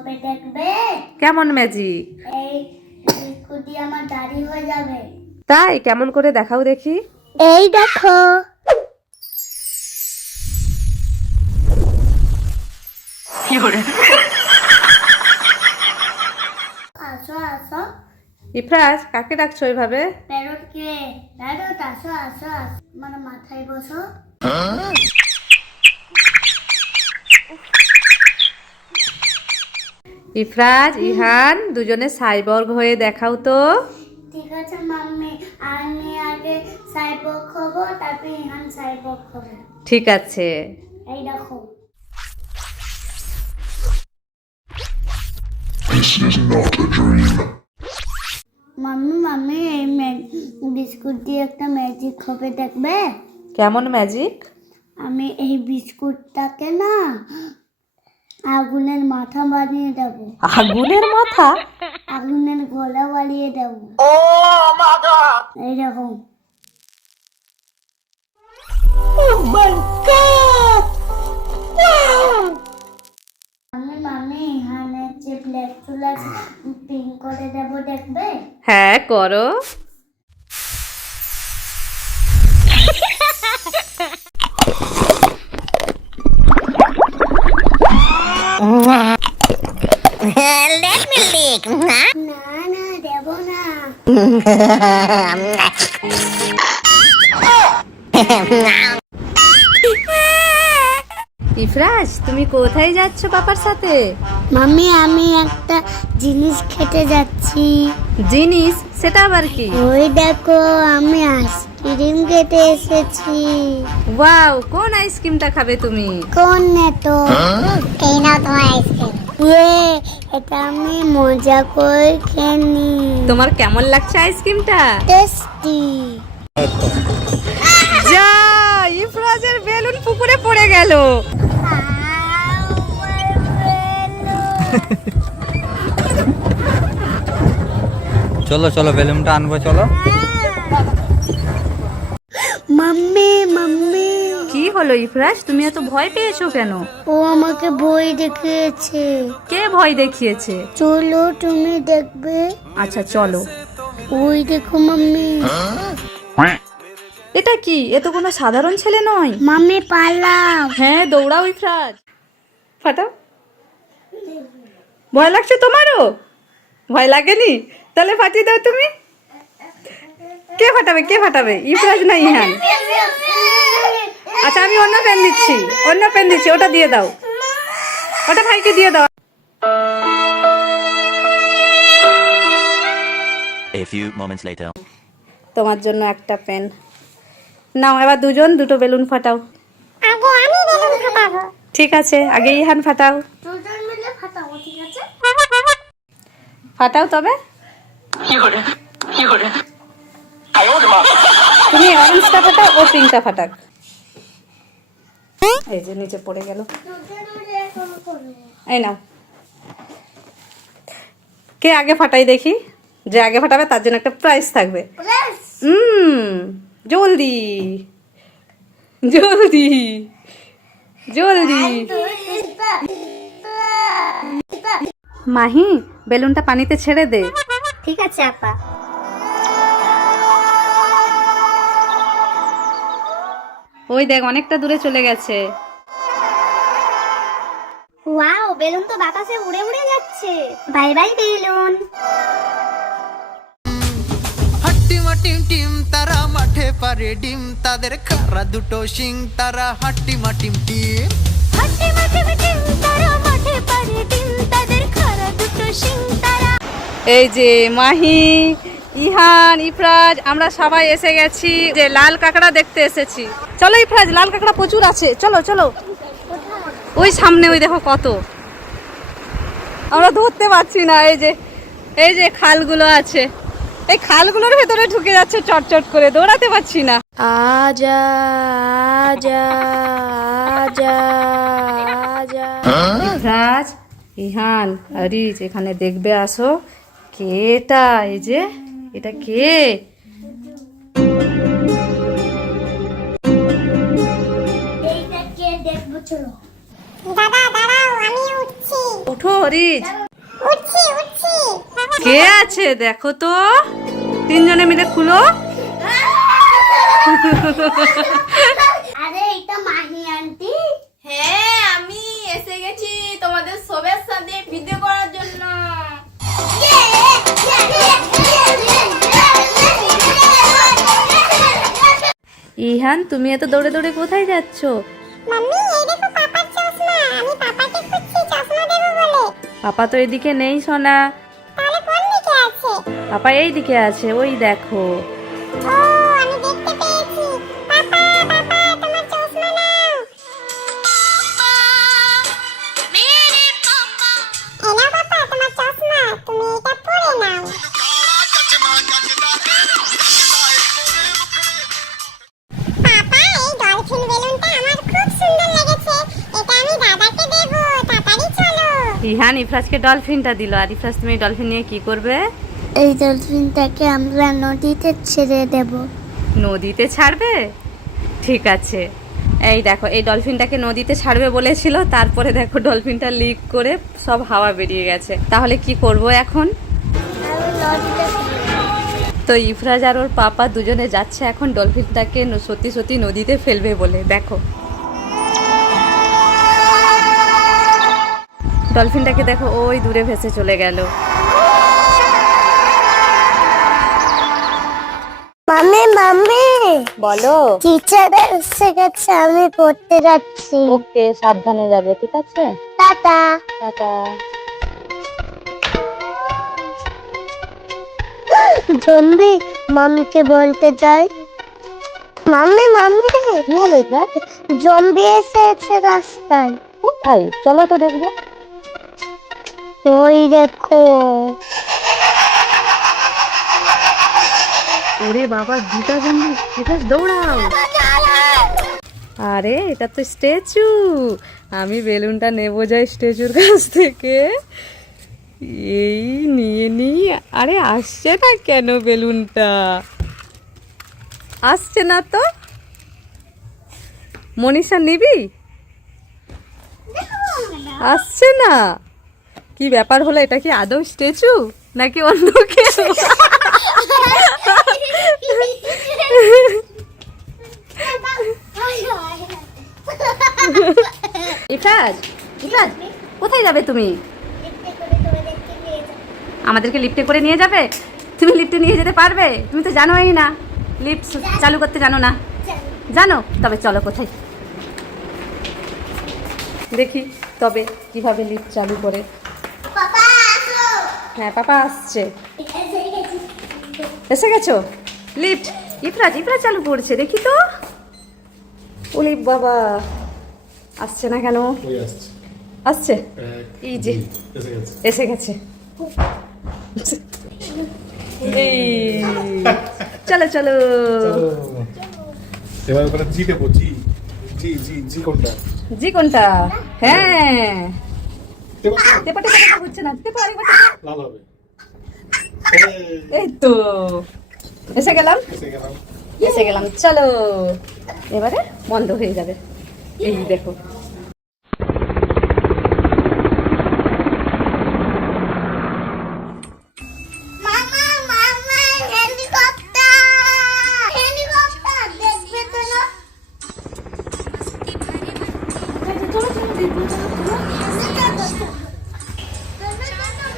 হবে দেখবে। কেমন ম্যাজিক? এই বিস্কুট দিয়ে আমার দাড়ি হয়ে যাবে। তাই? কেমন করে দেখাও দেখি। এই দেখো। আসো আসো। ইফরাজ, কাকে ডাকছো এভাবে? প্যারটকে। প্যারট আসো আসো আসো, আমার মাথায় বসো। ইফরাজ, ইহান দুজনে সাইবর্গ হয়ে দেখাও তো। ঠিক আছে মাম্মি, আমি আগে সাইবর্গ হবো, তারপর ইহান সাইবর্গ হবে। ঠিক আছে। এই দেখো। This is not a dream. Mummy mummy, এই বিস্কুট দিয়ে একটা ম্যাজিক হবে দেখবে। কেমন ম্যাজিক? আমি এই বিস্কুটটাকে না আগুনের মাথা বানিয়ে দেবো। আগুনের মাথা? আগুনের গলা বানিয়ে দেবো। এই দেখো। মাম্মি মাম্মি, ইহানের যে ব্ল্যাক চুল আছে পিঙ্ক করে দেবো দেখবে। হ্যাঁ, করো। Let me lick. না না দেবো না। ইফরাজ, তুমি কোথায় যাচ্ছ পাপার সাথে? মাম্মি আমি একটা জিনিস খেতে যাচ্ছি। জিনিস? সেটা আবার কি? ওই দেখো, আমি আইসক্রিম খেতে এসেছি। ওয়াও, কোন আইসক্রিমটা খাবে তুমি? কোন নেতো? এই নাও তোমার আইসক্রিম। এটা আমি মজা করে খেয়ে তোমার কেমন লাগছে আইসক্রিমটা? টেস্টি। যা, ইফরাজের বেলুন পুকুরে পড়ে গেল। চলো চলো বেলুনটা আনবো, চলো। মাম্মি মাম্মি, কি হলো ইফরাজ, তুমি এত ভয় পেয়েছো কেন? ও আমাকে বই দেখিয়েছে। কে ভয় দেখিয়েছে? চলো তুমি দেখবে। আচ্ছা চলো। ওই দেখো মাম্মি। এটা কি? এ তো কোনো সাধারণ ছেলে নয়। মাম্মি পালাও। হ্যাঁ, দৌড়াও ইফরাজ। ফাটাও। ভয় লাগছে তোমারও? ভয় লাগেনি? তাহলে ফাটিয়ে দাও তুমি। কে ফাটাবে? কে ফাটাবে? ইফরাজ না ইহান? আচ্ছা, আমি অন্য পেন দিচ্ছি, অন্য পেন দিচ্ছি, ওটা দিয়ে দাও, ওটা ভাইকে দিয়ে দাও। A few moments later. তোমার জন্য একটা পেন নাও। এবার দুজন দুটো বেলুন ফাটাও। আগে আমি বেলুন ফাটাবো। ঠিক আছে, আগে ইহান ফাটাও। দুজন মিলে ফাটাবো, ঠিক আছে? ফাটাও তবে। তুমি অরেঞ্জটা ফাটাও, ও পিঙ্কটা ফাটাক। এই যে নিচে পড়ে গেল। দুজন মিলে এখন করবো। এই নাও। কে আগে ফাটাই দেখি? যে আগে ফাটাবে তার জন্য একটা প্রাইজ থাকবে। জলদি জলদি জলদি। মাহি, বেলুনটা পানিতে ছেড়ে দে। ঠিক আছে আপা। ওই দেখ, অনেকটা দূরে চলে গেছে। ওয়াও, বেলুন তো বাতাসে উড়ে উড়ে যাচ্ছে। Bye bye balloon. হাট্টি মাটিম টিম তারা মাঠে পারে ডিম, তাদের খারা দুটো শিং, তারা হাট্টি মাটিম টিম। হাট্টি মাটিম টিম, তারা মাঠে পারে ডিম, তাদের খারা দুটো শিং, তারা। এই যে মাহি, ইহান, ইফরাজ, আমরা সবাই এসে গেছি যে লাল কাঁকড়া দেখতে এসেছি। চলো ইফরাজ, লাল কাঁকড়া প্রচুর আছে, চলো চলো। ওই সামনে, ওই দেখো কত। আমরা ধরতে পারছি না। এই যে খালগুলো আছে, এই খালগুলোর ভেতরে ঢুকে যাচ্ছে চটচট করে, দৌড়াতে পারছি না। আজা আজা আজা আজা। ইফরাজ, ইহান, আরিজ, এখানে দেখবে আসো। কে এটা? এই যে এটা কে? এইটা কে দেখবো, চলো। দাদা দাঁড়াও, আমি উঠছি। ওঠো রিজ। উঠছি উঠছি কে আছে দেখো তো, তিনজনে মিলে খুলো। আরে এটা মাহি আন্টি। হ্যাঁ আমি এসে গেছি তোমাদের সবের সাথে ভিডিও করার জন্য। ইহান তুমি এত দৌড়ে দৌড়ে কোথায় যাচ্ছ? মাম্মি এই দেখো পাপার চশমা, আমি পাপাকে খুঁজছি চশমা দেবো বলে। পাপা তো এদিকে নেই সোনা, তাহলে কোন দিকে আছে? পাপা এই দিকে আছে, ওই দেখো। ও আমি দেখতে পেয়েছি। পাপা পাপা তোমার চশমা নাও। এনা পাপা তোমার চশমা, তুমি এটা পরে নাও। পাপা এই ডলফিন বেলুনটা আমার খুব সুন্দর লেগেছে, এটা আমি দাদাকে দেব, তাড়াতাড়ি চলো। ইহান ইফরাজকে ডলফিনটা দিল, আর ইফরাজ তুমি এই ডলফিন নিয়ে কি করবে? এই ডলফিনটাকে আমরা নদীতে ছেড়ে দেব। নদীতে ছাড়বে? ঠিক আছে, এই দেখো এই ডলফিনটাকে নদীতে ছাড়বে বলেছিল, তারপরে দেখো ডলফিনটা লিক করে সব হাওয়া বেরিয়ে গেছে। তাহলে কি করব এখন? তো ইফরাজ আর ওর পাপা দুজনে যাচ্ছে এখন ডলফিনটাকে সত্যি সত্যি নদীতে ফেলবে বলে। দেখো ডলফিনটাকে দেখো ওই দূরে ভেসে চলে গেল। মাম্মি মাম্মি বলো। টিচার এসে গেছে, আমি পড়তে যাচ্ছি। ওকে, সাবধানে যাবে, ঠিক আছে? টাটা। টাটা। জম্বি মাম্মিকে বলতে যাই। মাম্মি মাম্মি কি হলো এটা? জম্বি এসেছে রাস্তায়। কোথায়? চলো তো দেখবো। ওই দেখো। ওরে বাবা, দুটা জম্বি! ইফরাজ দৌড়াও। আরে এটা তো স্ট্যাচু, আমি বেলুনটা নেবো যাই স্ট্যাচুর কাছ থেকে। এই নিয়ে নি। আরে আসছে না কেন বেলুনটা? আসছে না তো। মনীষা নিবি? আসছে না। কি ব্যাপার হলো, এটা কি আদৌ স্ট্যাচু নাকি অন্য কেউ? ইফরাজ, ইফরাজ কোথায় যাবে তুমি? আমাদেরকে লিফটে করে নিয়ে যাবে? তুমি লিফটে নিয়ে যেতে পারবে? তুমি তো জানোই না, লিফট চালু করতে জানো না। জানো? তবে চলো কোথায় দেখি তবে কিভাবে লিফট চালু করে। হ্যাঁ পাপা আসছে। এসে গেছো? লিফট ইফরাজ ইফরাজ চালু করছে, দেখি তো। ওলি বাবা, আসছে না কেন? আসছে। এই যে এসে গেছে। এই চলো চলো। এবার ওখানে জি দেবো, জি জি জি জি কোনটা? জি কোনটা? হ্যাঁ টেপা টেপা টেপা টেপা হচ্ছে না, টেপা আরেকবার টেপা। লাল হবে। এই তো এসে গেলাম, এসে গেলাম। এসে গেলাম। চলো এবারে বন্ধ হয়ে যাবে। এই দেখো মামা মামা হেলিকপ্টার হেলিকপ্টার দেখবে তো না। চলো চলো দেখবো,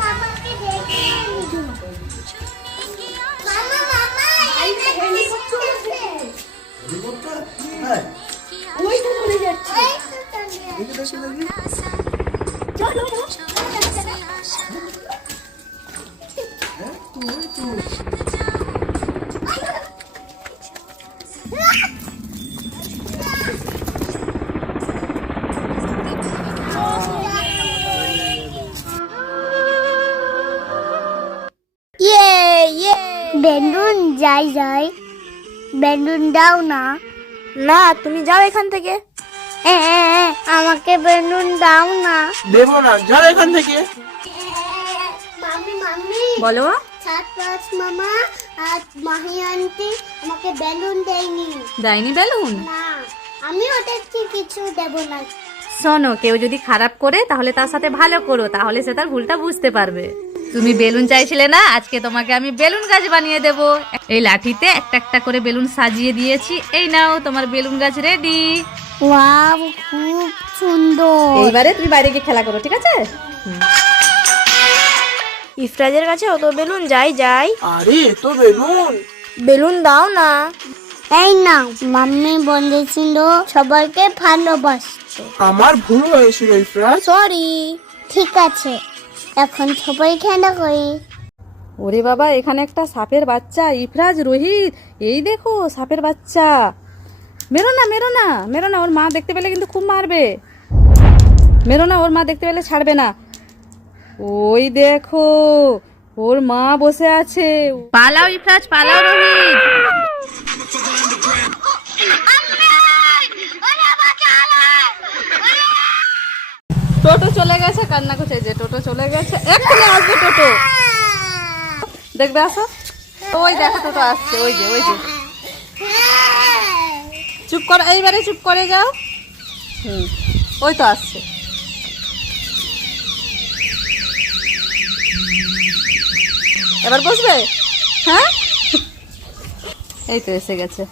মামাকে দেখে নিয়ে মামা মামা এই হেলিকপ্টার ওই তো চলে যাচ্ছে। চলো বেলুন যাই যাই, বেলুন দাও না। না তুমি যাও এখান থেকে। আমাকে বেলুন দাও না। দেবো না, যাও এখান থেকে। মাম্মি মাম্মি বলো। সাত পাঁচ মামা আর মাহি আন্টি আমাকে বেলুন দেয়নি। দেয়নি বেলুন? না আমি ওদেরকে কিছু দেব না। শোনো, কেউ যদি খারাপ করে তাহলে তার সাথে ভালো করো, তাহলে সে তার ভুলটা বুঝতে পারবে। তুমি বেলুন চাইছিলে না, আজকে তোমাকে আমি বেলুন গাছ বানিয়ে দেব। এই লাঠিতে একটা একটা করে বেলুন সাজিয়ে দিয়েছি, এই নাও তোমার বেলুন গাছ রেডি। ওয়াও, খুব সুন্দর। এইবারে তুমি বাইরে গিয়ে খেলা করো, ঠিক আছে? ইফরাজের কাছে অত বেলুন যাই। আরে তো বেলুন, বেলুন দাও না। এই নাও, মাম্মি বলেছিল সবাইকে ভালোবাসতে। আমার ভুল হয়েছিল ইফরাজ। সরি। ঠিক আছে, এখন সবাই খেলা করি। ওরে বাবা, এখানে একটা সাপের বাচ্চা। ইফরাজ, রোহিত, এই দেখো সাপের বাচ্চা। মেরো না, মেরো না, মেরো না, ওর মা দেখতে পেলে কিন্তু খুব মারবে। মেরো না, ওর মা দেখতে পেলে ছাড়বে না। ওই দেখো ওর মা বসে আছে। পালাও ইফরাজ, পালাও। রোহিত, টোটো চলে গেছে, কান্না করছে। যে টোটো চলে গেছে, এক্ষুনি আসবে টোটো, দেখবে। আসো, ওই দেখো টোটো আসছে, ওই যে, ওই যে। চুপ করো, এইবারে চুপ করে যাও। ওই তো আসছে। এবার বসবে? হ্যাঁ, এই তো এসে গেছে।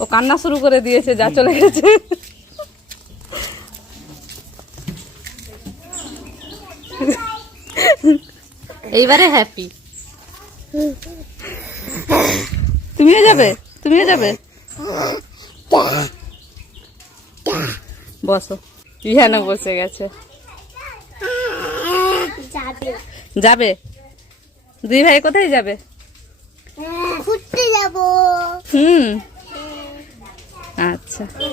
ও কান্না শুরু করে দিয়েছে, যা চলে গেছে। এইবারে হ্যাপি। তুমিও যাবে, তুমিও যাবে। বসো। ইহানা বসে গেছে। যাবে? দুই ভাই কোথায় যাবে? ঘুরতে যাবো। আচ্ছা।